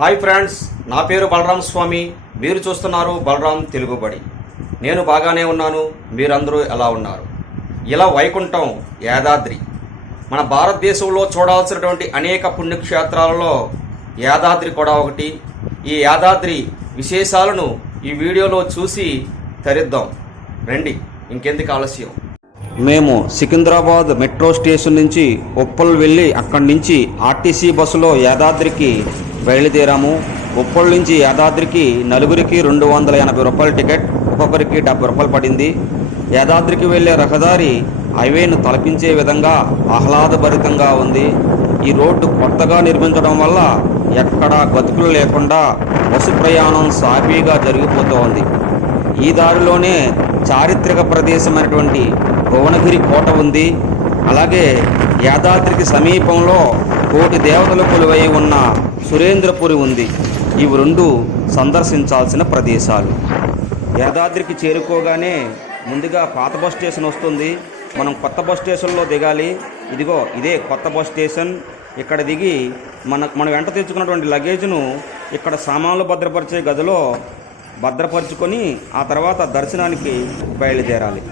Hi friends నా పేరు బలరాం స్వామి మీరు చూస్తున్నారు బలరాం తెలుగుబడి. నేను బాగానే ఉన్నాను మీరందరూ ఎలా ఉన్నారు? ఇలా వైకుంఠం యాదాద్రి. మన భారతదేశంలో చూడాల్సినటువంటి అనేక పుణ్యక్షేత్రాలలో యాదాద్రి కూడా ఒకటి. ఈ యాదాద్రి విశేషాలను ఈ వీడియోలో చూసి తరిద్దాం. రండి ఇంకెందుకు ఆలస్యం? మేము సికింద్రాబాద్ మెట్రో స్టేషన్ నుంచి ఉప్పల్ వెళ్ళి అక్కడి నుంచి ఆర్టీసీ బస్సులో యాదాద్రికి బయలుదేరాము. ఉప్పల్ నుంచి యాదాద్రికి నలుగురికి రెండు వందల ఎనభై రూపాయల టికెట్ ఒక్కొక్కరికి డెబ్బై రూపాయలు పడింది. యాదాద్రికి వెళ్ళే రహదారి హైవేను తలపించే విధంగా ఆహ్లాదభరితంగా ఉంది. ఈ రోడ్డు కొత్తగా నిర్మించడం వల్ల ఎక్కడా గతుకులు లేకుండా బస్సు ప్రయాణం సాఫీగా జరిగిపోతోంది. ఈ దారిలోనే చారిత్రక ప్రదేశమైనటువంటి భువనగిరి కోట ఉంది. అలాగే యాదాద్రికి సమీపంలో కోటి దేవతలు కొలువై ఉన్న సురేంద్రపురి ఉంది. ఇవి రెండు సందర్శించాల్సిన ప్రదేశాలు. యాదాద్రికి చేరుకోగానే ముందుగా పాత బస్ స్టేషన్ వస్తుంది. మనం కొత్త బస్ స్టేషన్లో దిగాలి. ఇదిగో ఇదే కొత్త బస్ స్టేషన్. ఇక్కడ దిగి మన మనం వెంట తెచ్చుకున్నటువంటి లగేజ్ను ఇక్కడ సామాన్లు భద్రపరిచే గదిలో భద్రపరుచుకొని ఆ తర్వాత దర్శనానికి బయలుదేరాలి.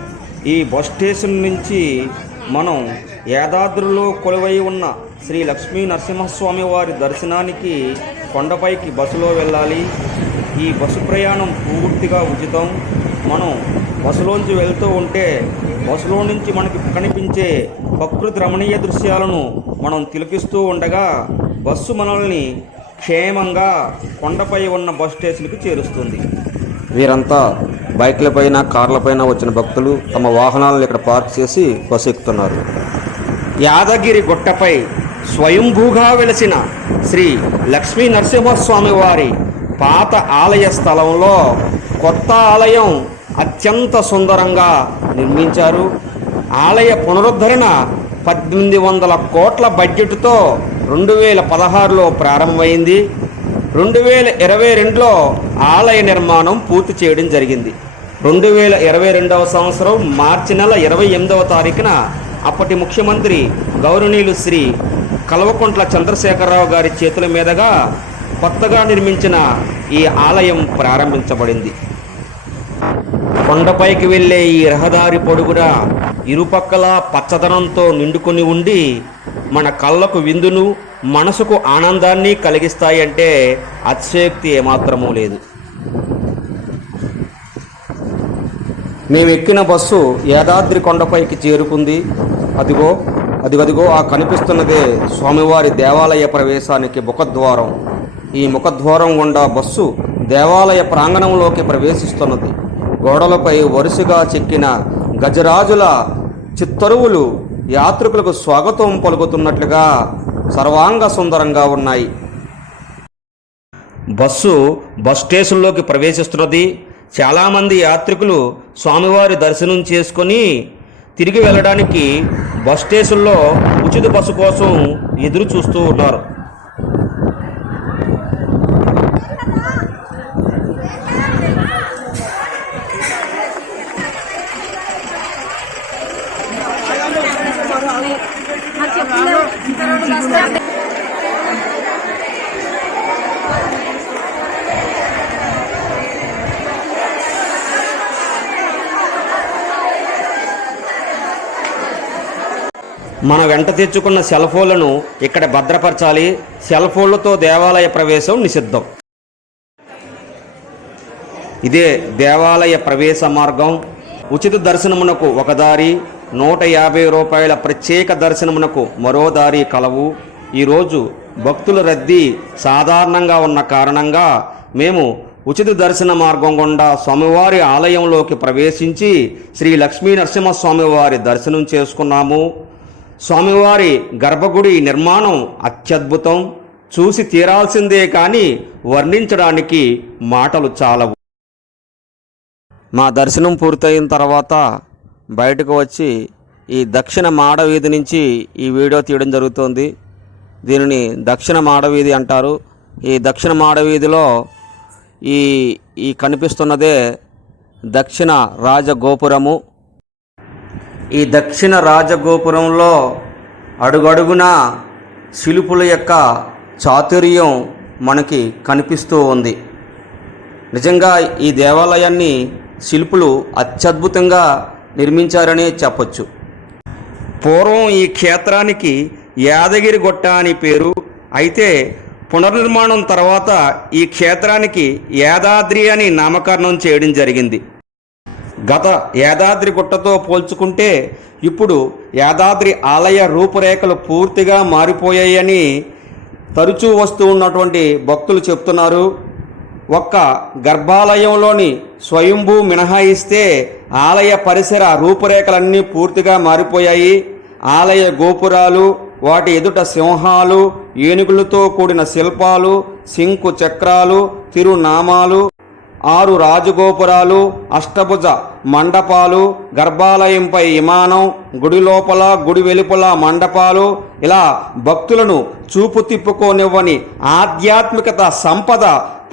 ఈ బస్ స్టేషన్ నుంచి మనం యాదాద్రిలో కొలువై ఉన్న శ్రీ లక్ష్మీ నరసింహస్వామి వారి దర్శనానికి కొండపైకి బస్సులో వెళ్ళాలి. ఈ బస్సు ప్రయాణం పూర్తిగా ఉచితం. మనం బస్సులోంచి వెళ్తూ ఉంటే బస్సులో నుంచి మనకి కనిపించే ప్రకృతి రమణీయ దృశ్యాలను మనం తిలకిస్తూ ఉండగా బస్సు మనల్ని క్షేమంగా కొండపై ఉన్న బస్ స్టేషన్కి చేరుస్తుంది. వీరంతా బైక్లపైన కార్లపైన వచ్చిన భక్తులు తమ వాహనాలను ఇక్కడ పార్క్ చేసి బస్సు ఎక్కుతున్నారు యాదగిరి గుట్టపై స్వయంభూగా వెలసిన శ్రీ లక్ష్మీ నరసింహస్వామి వారి పాత ఆలయ స్థలంలో కొత్త ఆలయం అత్యంత సుందరంగా నిర్మించారు. ఆలయ పునరుద్ధరణ పద్దెనిమిది వందల కోట్ల బడ్జెట్తో రెండు వేల పదహారులో ప్రారంభమైంది. రెండు వేల ఇరవై రెండులో ఆలయ నిర్మాణం పూర్తి చేయడం జరిగింది. రెండు వేల ఇరవై రెండవ సంవత్సరం మార్చి నెల ఇరవై ఎనిమిదవ తారీఖున అప్పటి ముఖ్యమంత్రి గౌరవనీయులు శ్రీ కల్వకుంట్ల చంద్రశేఖరరావు గారి చేతుల మీదుగా కొత్తగా నిర్మించిన ఈ ఆలయం ప్రారంభించబడింది. కొండపైకి వెళ్ళే ఈ రహదారి పొడుగున ఇరుపక్కల పచ్చదనంతో నిండుకొని ఉండి మన కళ్ళకు విందును మనసుకు ఆనందాన్ని కలిగిస్తాయంటే అతిశయోక్తి ఏమాత్రమూ లేదు. మేము ఎక్కిన బస్సు యాదాద్రి కొండపైకి చేరుకుంది. అదిగో అదిగదిగో ఆ కనిపిస్తున్నదే స్వామివారి దేవాలయ ప్రవేశానికి ముఖద్వారం. ఈ ముఖద్వారం గుండా బస్సు దేవాలయ ప్రాంగణంలోకి ప్రవేశిస్తున్నది. గోడలపై వరుసగా చెక్కిన గజరాజుల చిత్తరువులు యాత్రికులకు స్వాగతం పలుకుతున్నట్లుగా సర్వాంగ సుందరంగా ఉన్నాయి. బస్సు బస్ స్టేషన్లోకి ప్రవేశిస్తున్నది. చాలామంది యాత్రికులు స్వామివారి దర్శనం చేసుకొని తిరిగి వెళ్ళడానికి బస్ స్టేషన్లో ఉచిత బస్సు కోసం ఎదురు చూస్తూ ఉన్నారు. మన వెంట తెచ్చుకున్న సెల్ ఫోన్లను ఇక్కడ భద్రపరచాలి. సెల్ ఫోన్లతో దేవాలయ ప్రవేశం నిషిద్ధం. ఇదే దేవాలయ ప్రవేశ మార్గం. ఉచిత దర్శనమునకు ఒక దారి నూట యాభై రూపాయల ప్రత్యేక దర్శనమునకు మరో దారి కలవు. ఈరోజు భక్తుల రద్దీ సాధారణంగా ఉన్న కారణంగా మేము ఉచిత దర్శన మార్గం గుండా స్వామివారి ఆలయంలోకి ప్రవేశించి శ్రీ లక్ష్మీ నరసింహస్వామివారి దర్శనం చేసుకున్నాము. స్వామివారి గర్భగుడి నిర్మాణం అత్యద్భుతం. చూసి తీరాల్సిందే కానీ వర్ణించడానికి మాటలు చాలవు. మా దర్శనం పూర్తయిన తర్వాత బయటకు వచ్చి ఈ దక్షిణ మాడవీధి నుంచి ఈ వీడియో తీయడం జరుగుతుంది. దీనిని దక్షిణ మాడవీధి అంటారు. ఈ దక్షిణ మాడవీధిలో ఈ ఈ కనిపిస్తున్నదే దక్షిణ రాజగోపురము. ఈ దక్షిణ రాజగోపురంలో అడుగడుగున శిల్పుల యొక్క చాతుర్యం మనకి కనిపిస్తూ ఉంది. నిజంగా ఈ దేవాలయాన్ని శిల్పులు అత్యద్భుతంగా నిర్మించారనే చెప్పొచ్చు. పూర్వం ఈ క్షేత్రానికి యాదగిరి గొట్ట అని పేరు అయితే పునర్నిర్మాణం తర్వాత ఈ క్షేత్రానికి యాదాద్రి అని నామకరణం చేయడం జరిగింది. గత యాదాద్రి గుట్టతో పోల్చుకుంటే ఇప్పుడు యాదాద్రి ఆలయ రూపురేఖలు పూర్తిగా మారిపోయాయని తరచూ వస్తూ ఉన్నటువంటి భక్తులు చెప్తున్నారు. ఒక్క గర్భాలయంలోని స్వయంభూ మినహాయిస్తే ఆలయ పరిసర రూపురేఖలన్నీ పూర్తిగా మారిపోయాయి. ఆలయ గోపురాలు వాటి ఎదుట సింహాలు ఏనుగులతో కూడిన శిల్పాలు శంకు చక్రాలు తిరునామాలు ఆరు రాజగోపురాలు అష్టభుజ మండపాలు గర్భాలయంపై విమానం గుడి లోపల గుడి వెలుపల మండపాలు. ఇలా భక్తులను చూపు తిప్పుకోనివ్వని ఆధ్యాత్మికత సంపద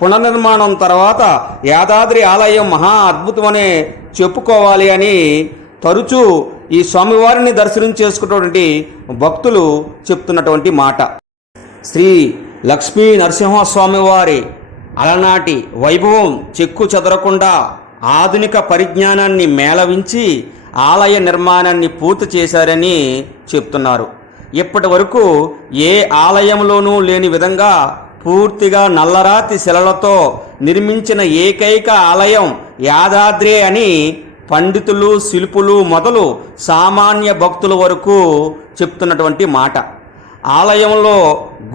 పునర్నిర్మాణం తర్వాత యాదాద్రి ఆలయం మహా అద్భుతమనే చెప్పుకోవాలి అని తరచూ ఈ స్వామివారిని దర్శనం చేసుకున్నటువంటి భక్తులు చెప్తున్నటువంటి మాట. శ్రీ లక్ష్మీ నరసింహస్వామివారి అలనాటి వైభవం చెక్కు చెదరకుండా ఆధునిక పరిజ్ఞానాన్ని మేళవించి ఆలయ నిర్మాణాన్ని పూర్తి చేశారని చెప్తున్నారు. ఇప్పటి వరకు ఏ ఆలయంలోనూ లేని విధంగా పూర్తిగా నల్లరాతి శిలలతో నిర్మించిన ఏకైక ఆలయం యాదాద్రి అని పండితులు శిల్పులు మొదలు సామాన్య భక్తుల వరకు చెప్తున్నటువంటి మాట. ఆలయంలో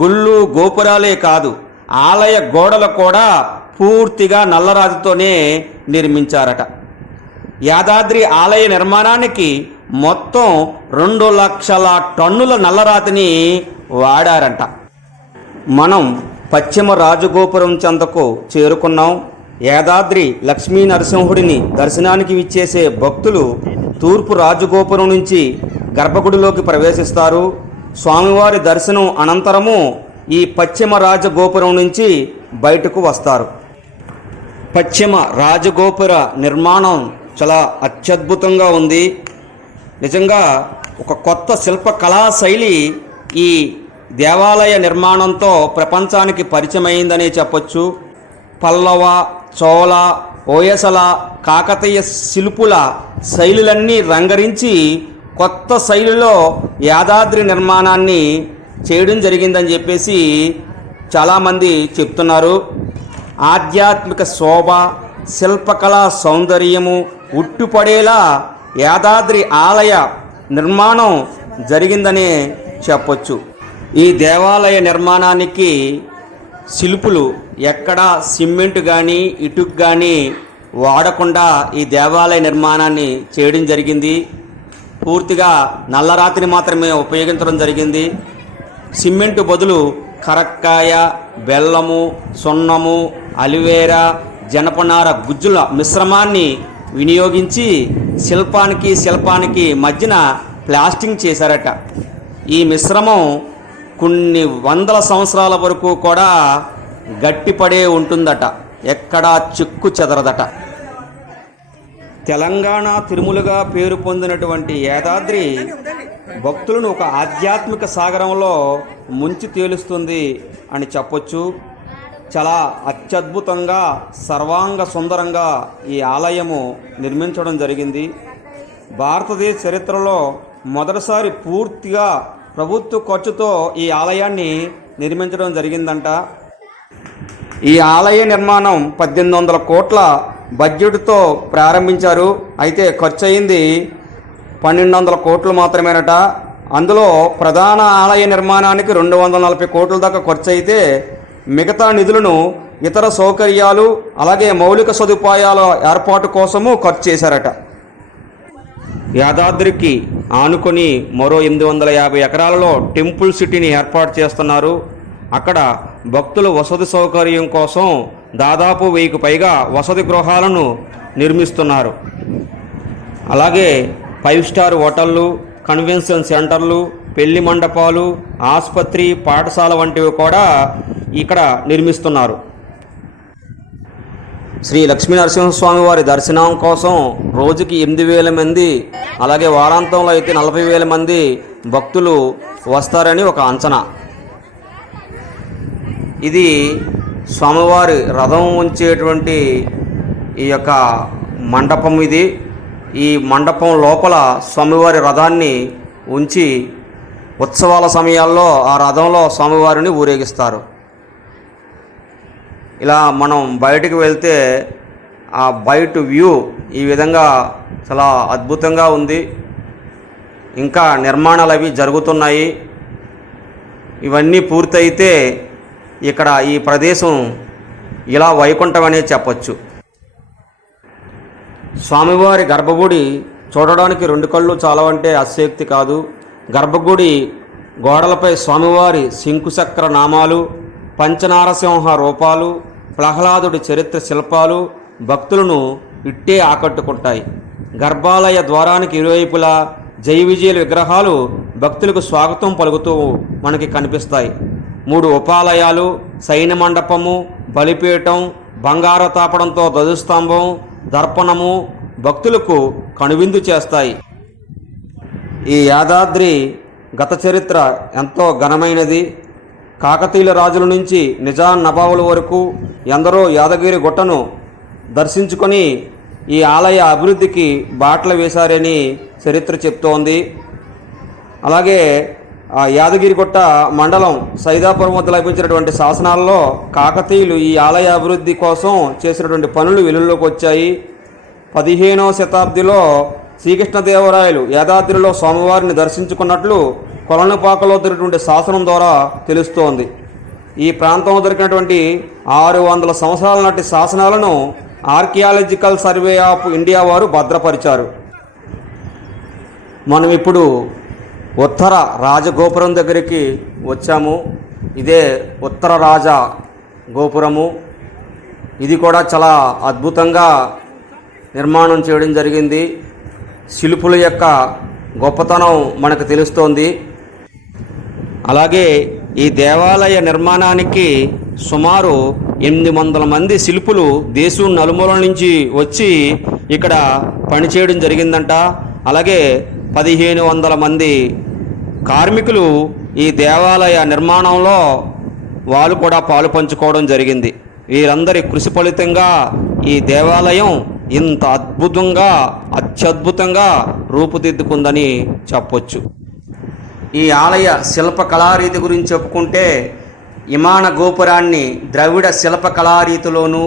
గుళ్ళు గోపురాలే కాదు ఆలయ గోడలు కూడా పూర్తిగా నల్లరాతితోనే నిర్మించారట. యాదాద్రి ఆలయ నిర్మాణానికి మొత్తం రెండు లక్షల టన్నుల నల్లరాతిని వాడారంట. మనం పశ్చిమ రాజగోపురం చెంతకు చేరుకున్నాం. యాదాద్రి లక్ష్మీ నరసింహుడిని దర్శనానికి విచ్చేసే భక్తులు తూర్పు రాజగోపురం నుంచి గర్భగుడిలోకి ప్రవేశిస్తారు. స్వామివారి దర్శనం అనంతరము ఈ పశ్చిమ రాజగోపురం నుంచి బయటకు వస్తారు. పశ్చిమ రాజగోపుర నిర్మాణం చాలా అత్యద్భుతంగా ఉంది. నిజంగా ఒక కొత్త శిల్ప కళాశైలి ఈ దేవాలయ నిర్మాణంతో ప్రపంచానికి పరిచయమైందనే చెప్పొచ్చు. పల్లవ చోళ ఓయసల కాకతీయ శిల్పుల శైలులన్నీ రంగరించి కొత్త శైలిలో యాదాద్రి నిర్మాణాన్ని చేయడం జరిగిందని చెప్పేసి చాలామంది చెప్తున్నారు. ఆధ్యాత్మిక శోభ శిల్పకళా సౌందర్యము ఉట్టుపడేలా యాదాద్రి ఆలయ నిర్మాణం జరిగిందనే చెప్పొచ్చు. ఈ దేవాలయ నిర్మాణానికి శిల్పులు ఎక్కడా సిమెంట్ కానీ ఇటుక్ కానీ వాడకుండా ఈ దేవాలయ నిర్మాణాన్ని చేయడం జరిగింది. పూర్తిగా నల్లరాతిని మాత్రమే ఉపయోగించడం జరిగింది. సిమెంటు బదులు కరక్కాయ బెల్లము సున్నము అలివేరా జనపనార గుజ్జుల మిశ్రమాన్ని వినియోగించి శిల్పానికి శిల్పానికి మధ్యన ప్లాస్టింగ్ చేశారట. ఈ మిశ్రమం కొన్ని వందల సంవత్సరాల వరకు కూడా గట్టిపడే ఉంటుందట. ఎక్కడా చిక్కు చెదరదట. తెలంగాణ తిరుమలుగా పేరు పొందినటువంటి యాదాద్రి భక్తులను ఒక ఆధ్యాత్మిక సాగరంలో ముంచి తేలుస్తుంది అని చెప్పొచ్చు. చాలా అత్యద్భుతంగా సర్వాంగ సుందరంగా ఈ ఆలయము నిర్మించడం జరిగింది. భారతదేశ చరిత్రలో మొదటిసారి పూర్తిగా ప్రభుత్వ ఖర్చుతో ఈ ఆలయాన్ని నిర్మించడం జరిగిందంట. ఈ ఆలయ నిర్మాణం పద్దెనిమిది వందల కోట్ల బడ్జెట్తో ప్రారంభించారు. అయితే ఖర్చు అయింది పన్నెండు వందల కోట్లు మాత్రమేనట. అందులో ప్రధాన ఆలయ నిర్మాణానికి రెండు వందల నలభై కోట్ల దాకా ఖర్చు అయితే మిగతా నిధులను ఇతర సౌకర్యాలు అలాగే మౌలిక సదుపాయాల ఏర్పాటు కోసము ఖర్చు చేశారట. యాదాద్రికి ఆనుకొని మరో ఎనిమిది వందల యాభై ఎకరాలలో టెంపుల్ సిటీని ఏర్పాటు చేస్తున్నారు. అక్కడ భక్తుల వసతి సౌకర్యం కోసం దాదాపు వెయ్యికి పైగా వసతి గృహాలను నిర్మిస్తున్నారు. అలాగే ఫైవ్ స్టార్ హోటళ్ళు కన్వెన్షన్ సెంటర్లు పెళ్ళి మండపాలు ఆసుపత్రి పాఠశాల వంటివి కూడా ఇక్కడ నిర్మిస్తున్నారు. శ్రీ లక్ష్మీ నరసింహస్వామి వారి దర్శనం కోసం రోజుకి ఎనిమిది వేల మంది అలాగే వారాంతంలో అయితే నలభై వేల మంది భక్తులు వస్తారని ఒక అంచనా. ఇది స్వామివారి రథం ఉంచేటువంటి ఈ యొక్క మండపం ఇది. ఈ మండపం లోపల స్వామివారి రథాన్ని ఉంచి ఉత్సవాల సమయాల్లో ఆ రథంలో స్వామివారిని ఊరేగిస్తారు. ఇలా మనం బయటకు వెళ్తే ఆ బయట వ్యూ ఈ విధంగా చాలా అద్భుతంగా ఉంది. ఇంకా నిర్మాణాలు అవి జరుగుతున్నాయి. ఇవన్నీ పూర్తయితే ఇక్కడ ఈ ప్రదేశం ఇలా వైకుంఠం అనే చెప్పొచ్చు. స్వామివారి గర్భగుడి చూడడానికి రెండు కళ్ళు చాలవంటే అశక్తి కాదు. గర్భగుడి గోడలపై స్వామివారి శంకుచక్ర నామాలు పంచనారసింహ రూపాలు ప్రహ్లాదుడి చరిత్ర శిల్పాలు భక్తులను ఇట్టే ఆకట్టుకుంటాయి. గర్భాలయ ద్వారానికి ఇరువైపులా జై విజయుల విగ్రహాలు భక్తులకు స్వాగతం పలుకుతూ మనకి కనిపిస్తాయి. మూడు ఉపాలయాలు సైన్య మండపము బలిపీఠం బంగారు తాపడంతో ధ్వజస్తంభం దర్పణము భక్తులకు కనువిందు చేస్తాయి. ఈ యాదాద్రి గత చరిత్ర ఎంతో ఘనమైనది. కాకతీయుల రాజుల నుంచి నిజాం నవాబుల వరకు ఎందరో యాదగిరి గుట్టను దర్శించుకొని ఈ ఆలయ అభివృద్ధికి బాటలు వేశారని చరిత్ర చెప్తోంది. అలాగే యాదగిరిగుట్ట మండలం సైదాపురం వద్ద లభించినటువంటి శాసనాల్లో కాకతీయులు ఈ ఆలయ అభివృద్ధి కోసం చేసినటువంటి పనులు వెలుగులోకి వచ్చాయి. పదిహేనవ శతాబ్దిలో శ్రీకృష్ణదేవరాయలు యాదాద్రిలో స్వామివారిని దర్శించుకున్నట్లు కొలనుపాకలో దొరికినటువంటి శాసనం ద్వారా తెలుస్తోంది. ఈ ప్రాంతంలో దొరికినటువంటి ఆరు వందల సంవత్సరాల నాటి శాసనాలను ఆర్కియాలజికల్ సర్వే ఆఫ్ ఇండియా వారు భద్రపరిచారు. మనం ఇప్పుడు ఉత్తర రాజగోపురం దగ్గరికి వచ్చాము. ఇదే ఉత్తర రాజ గోపురము. ఇది కూడా చాలా అద్భుతంగా నిర్మాణం చేయడం జరిగింది. శిల్పుల యొక్క గొప్పతనం మనకు తెలుస్తోంది. అలాగే ఈ దేవాలయ నిర్మాణానికి సుమారు ఎనిమిది వందల మంది శిల్పులు దేశం నలుమూలల నుంచి వచ్చి ఇక్కడ పనిచేయడం జరిగిందంట. అలాగే పదిహేను వందల మంది కార్మికులు ఈ దేవాలయ నిర్మాణంలో వాళ్ళు కూడా పాలు పంచుకోవడం జరిగింది. వీరందరి కృషి ఫలితంగా ఈ దేవాలయం ఇంత అద్భుతంగా అత్యద్భుతంగా రూపుదిద్దుకుందని చెప్పొచ్చు. ఈ ఆలయ శిల్ప కళారీతి గురించి చెప్పుకుంటే విమాన గోపురాన్ని ద్రవిడ శిల్ప కళారీతిలోనూ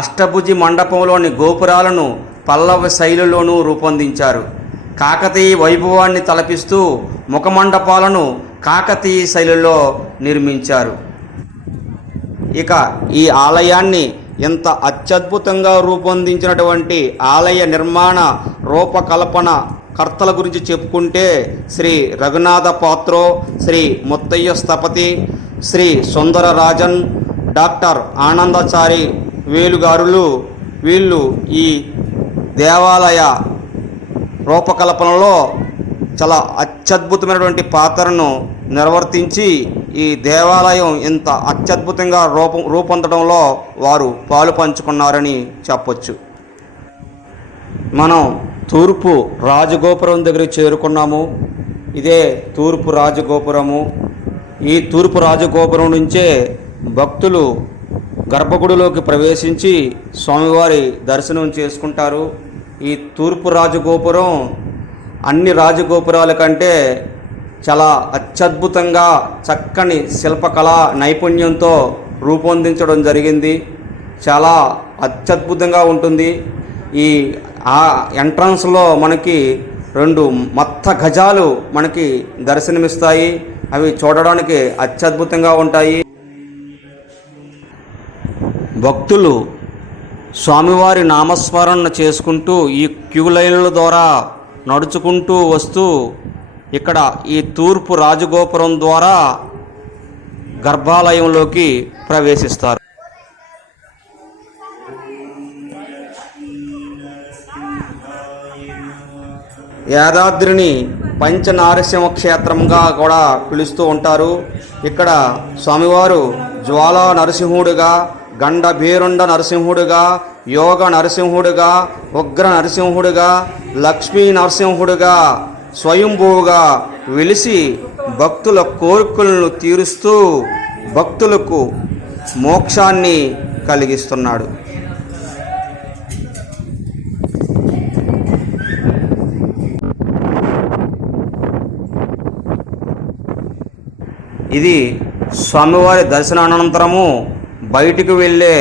అష్టభుజి మండపంలోని గోపురాలను పల్లవ శైలిలోనూ రూపొందించారు. కాకతీయ వైభవాన్ని తలపిస్తూ ముఖమండపాలను కాకతీయ శైలిలో నిర్మించారు. ఇక ఈ ఆలయాన్ని ఇంత అత్యద్భుతంగా రూపొందించినటువంటి ఆలయ నిర్మాణ రూపకల్పన కర్తల గురించి చెప్పుకుంటే శ్రీ రఘునాథ పాత్రో శ్రీ ముత్తయ్య స్థపతి శ్రీ సుందర రాజన్ డాక్టర్ ఆనందాచారి వేలుగారులు వీళ్ళు ఈ దేవాలయ రూపకల్పనలో చాలా అత్యద్భుతమైనటువంటి పాత్రను నిర్వర్తించి ఈ దేవాలయం ఇంత అత్యద్భుతంగా రూపం రూపొందడంలో వారు పాలు పంచుకున్నారని చెప్పొచ్చు. మనం తూర్పు రాజగోపురం దగ్గర చేరుకున్నాము. ఇదే తూర్పు రాజగోపురము. ఈ తూర్పు రాజగోపురం నుంచే భక్తులు గర్భగుడిలోకి ప్రవేశించి స్వామివారి దర్శనం చేసుకుంటారు. ఈ తూర్పు రాజగోపురం అన్ని రాజగోపురాల కంటే చాలా అత్యద్భుతంగా చక్కని శిల్పకళా నైపుణ్యంతో రూపొందించడం జరిగింది. చాలా అత్యద్భుతంగా ఉంటుంది. ఈ ఆ ఎంట్రన్స్లో మనకి రెండు మత్త గజాలు మనకి దర్శనమిస్తాయి. అవి చూడడానికి అత్యద్భుతంగా ఉంటాయి. భక్తులు స్వామివారి నామస్మరణ చేసుకుంటూ ఈ క్యూ లైన్ల ద్వారా నడుచుకుంటూ వస్తూ ఇక్కడ ఈ తూర్పు రాజగోపురం ద్వారా గర్భాలయంలోకి ప్రవేశిస్తారు. యాదాద్రిని పంచనారసింహ క్షేత్రంగా కూడా పిలుస్తూ ఉంటారు. ఇక్కడ స్వామివారు జ్వాలా నరసింహుడుగా గండ భీరుండ నరసింహుడుగా యోగ నరసింహుడుగా ఉగ్ర నరసింహుడుగా లక్ష్మీ నరసింహుడుగా స్వయంభూగా వెలిసి భక్తుల కోరికలను తీరుస్తూ భక్తులకు మోక్షాన్ని కలిగిస్తున్నాడు. ఇది స్వామివారి దర్శనానంతరము బయటికి వెళ్ళే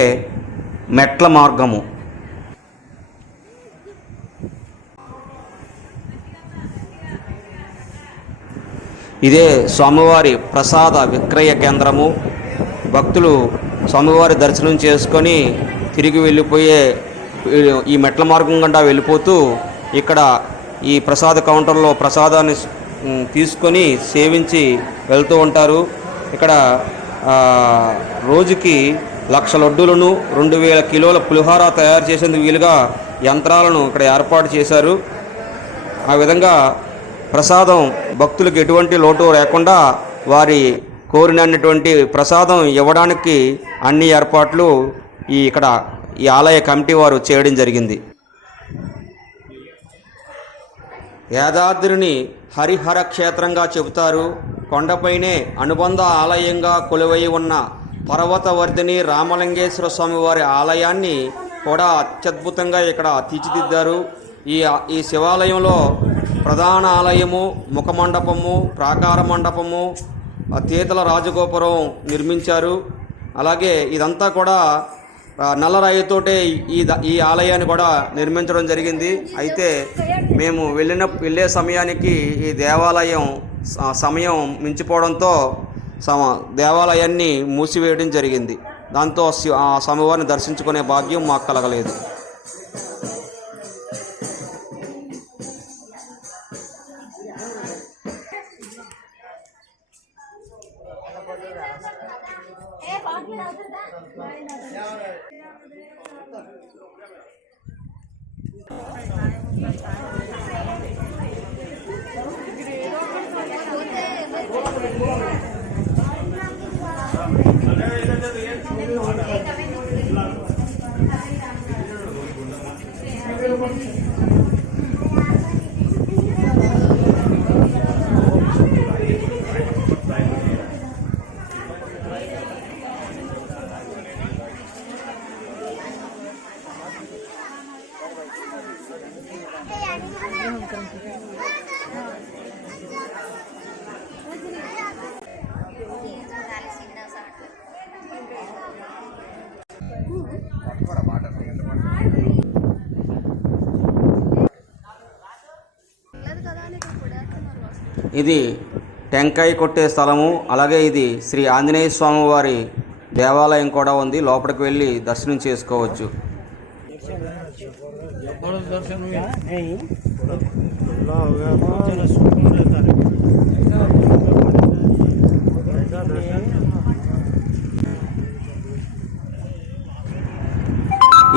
మెట్ల మార్గము. ఇదే స్వామివారి ప్రసాద విక్రయ కేంద్రము. భక్తులు స్వామివారి దర్శనం చేసుకొని తిరిగి వెళ్ళిపోయే ఈ మెట్ల మార్గం గుండా వెళ్ళిపోతూ ఇక్కడ ఈ ప్రసాద కౌంటర్లో ప్రసాదాన్ని తీసుకొని సేవించి వెళ్తూ ఉంటారు. ఇక్కడ రోజుకి లక్ష లడ్డూలను రెండు వేల కిలోల పులిహోర తయారు చేసేందుకు వీలుగా యంత్రాలను ఇక్కడ ఏర్పాటు చేశారు. ఆ విధంగా ప్రసాదం భక్తులకు ఎటువంటి లోటు లేకుండా వారి కోరినటువంటి ప్రసాదం ఇవ్వడానికి అన్ని ఏర్పాట్లు ఈ ఇక్కడ ఈ ఆలయ కమిటీ వారు చేయడం జరిగింది. యాదాద్రిని హరిహర క్షేత్రంగా చెబుతారు. కొండపైనే అనుబంధ ఆలయంగా కొలువై ఉన్న పర్వతవర్ధిని రామలింగేశ్వర స్వామి వారి ఆలయాన్ని కూడా అత్యద్భుతంగా ఇక్కడ తీర్చిదిద్దారు. ఈ ఈ శివాలయంలో ప్రధాన ఆలయము ముఖమండపము ప్రాకార మండపము తీతల రాజగోపురం నిర్మించారు. అలాగే ఇదంతా కూడా నల్లరాయితోటే ఈ ఈ ఆలయాన్ని కూడా నిర్మించడం జరిగింది. అయితే మేము వెళ్ళిన వెళ్ళే సమయానికి ఈ దేవాలయం సమయం మించిపోవడంతో సమ దేవాలయాన్ని మూసివేయడం జరిగింది. దాంతో ఆ స్వామివారిని దర్శించుకునే భాగ్యం మాకు కలగలేదు. ఇది టెంకాయ కొట్టే స్థలము. అలాగే ఇది శ్రీ ఆంజనేయ స్వామి వారి దేవాలయం కూడా ఉంది. లోపలికి వెళ్ళి దర్శనం చేసుకోవచ్చు.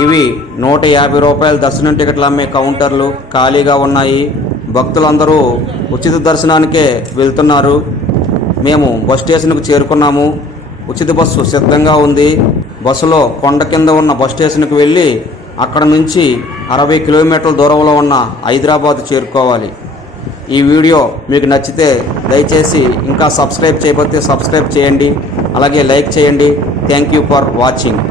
ఇవి నూట యాభై రూపాయల దర్శనం టికెట్లు అమ్మే కౌంటర్లు ఖాళీగా ఉన్నాయి. భక్తులందరూ ఉచిత దర్శనానికే వెళ్తున్నారు. మేము బస్ స్టేషన్కు చేరుకున్నాము. ఉచిత బస్సు సిద్ధంగా ఉంది. బస్సులో కొండ కింద ఉన్న బస్ స్టేషన్కి వెళ్ళి అక్కడ నుంచి అరవై కిలోమీటర్ల దూరంలో ఉన్న హైదరాబాద్ చేరుకోవాలి. ఈ వీడియో మీకు నచ్చితే దయచేసి ఇంకా సబ్స్క్రైబ్ చేయకపోతే సబ్స్క్రైబ్ చేయండి. అలాగే లైక్ చేయండి. Thank you for watching.